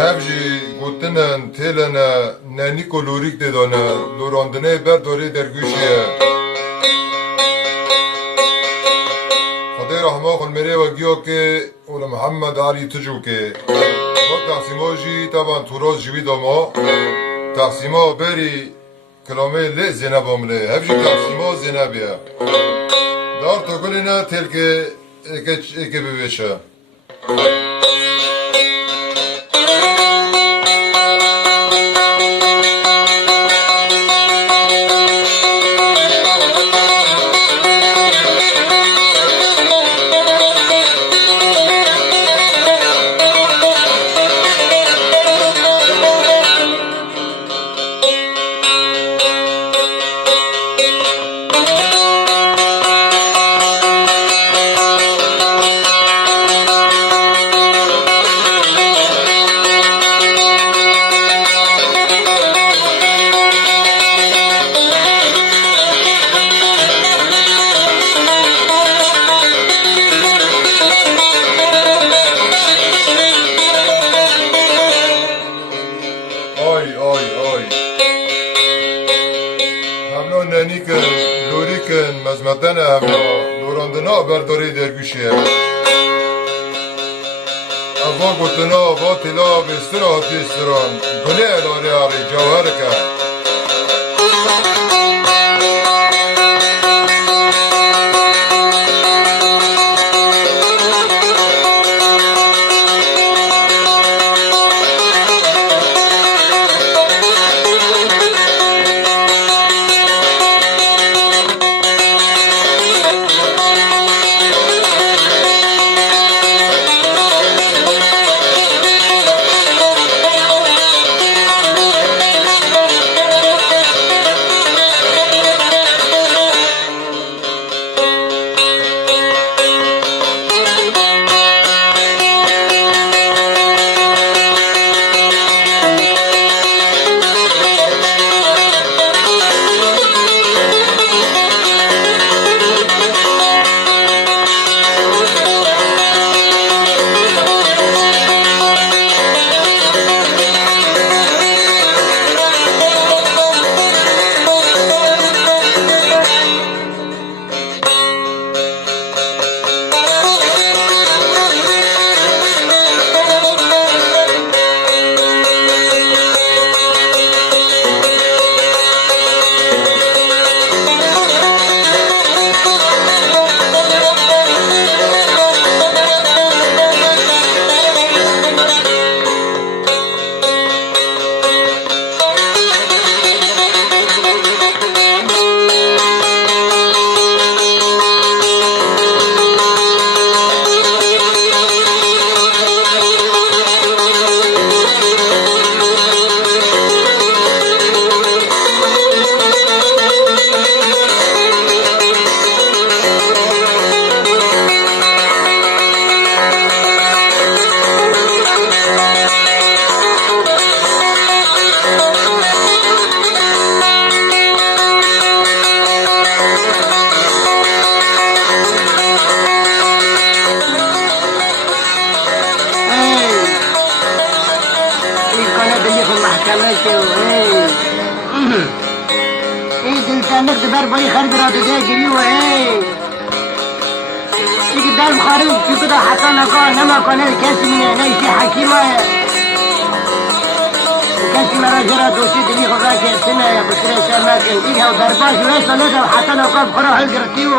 هفجی گوتنن تیلن نانیکو لوریک دیدانه لوراندنه برداری درگوشیه خدای رحمه خلمره و گیا که اول محمد علی تجو که و تقسیما جی طبعا توراز جوی داما تقسیما بری کلامه لی زینب آمله هفجی تقسیما زینبیه دار تو گلینا تیل که اکه ببیشه نانیکن لوریکن مزمتن همنا لوراندنا برداری درگوشیه اوا گوتنا با تلا بستر آتی استران گنه الاری آری جوهر کرد نقد بربایی خرد را دیگه گیری و دیگه در بخارم که کدا حتی نکن نما کنه کسی میه نیشی حکیمه کسی مرا جرا دوستی دلی خود را که سنه یا بسره سر نکن دیگه و درباش ویسا نده و حتی نکن بخورا حل گرتی و